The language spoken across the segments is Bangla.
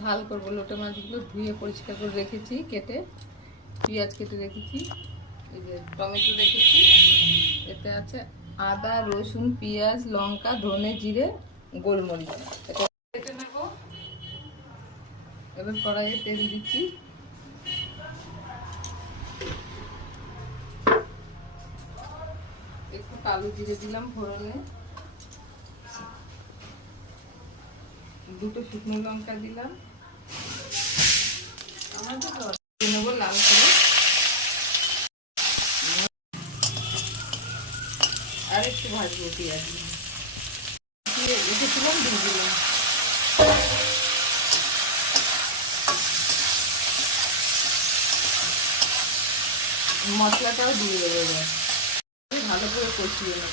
ঝাল করবো। লোটে মাছগুলো ধুয়ে পরিষ্কার করে রেখেছি, কেটে পেঁয়াজ কেটে রেখেছি, এই যে টমেটো রেখেছি। এতে আছে আদা, রসুন, পেঁয়াজ, লঙ্কা, ধনে, জিরে, গোলমরিচ। এটা কেটে নেব। এবার কড়াইয়ে তেল দিচ্ছি। একটু কালো জিরে দিলাম ফোড়নে, দুটো শুকনো লঙ্কা দিলাম, নেবো লাল করে, আর একটু ভাজবো পেঁয়াজ দিয়ে রেখেছিলাম, দিয়ে দিলাম। মশলাটাও দিয়ে দেবো, এবার ভালো করে কষিয়ে নেব।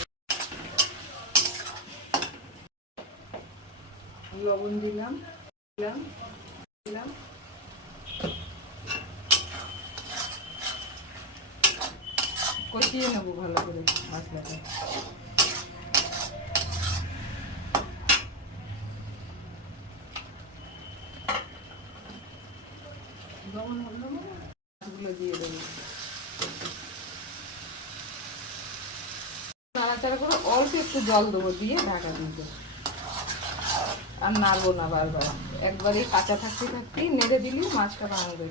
লবণ দিলাম, দিলাম দিলাম কষিয়ে নেবো ভালো করে মশলাটা। লবণ হলো, মাছগুলো দিয়ে দেবো, নাড়াচাড়া করে অল্প একটু জল দেবো, দিয়ে ঢাকা দিয়ে দেবো। আর নাড়বো না বারবার, একবারই কাঁচা থাকতে থাকতেই নেড়ে দিলি মাছটা ভাঙবে।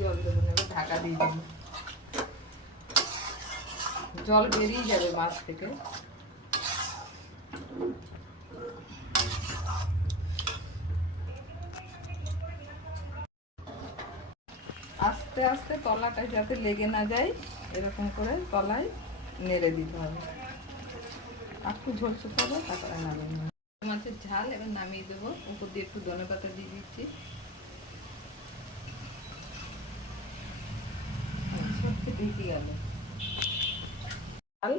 জল দেবো না, ঢাকা দিয়ে দেবো, জল বেরিয়ে যাবে মাছ থেকে। আস্তে আস্তে তলাটা যাতে লেগে না যায়, এরকম করে তলায় নেড়ে দিতে হবে। একটু ঝোল শুকাবো, তারপরে নামিয়ে নেবো। মাছের ঝাল এবার নামিয়ে দেবো। উপর দিয়ে একটু ধনেপাতা দিয়ে দিচ্ছি। সব ঢেকে গেল ঝাল।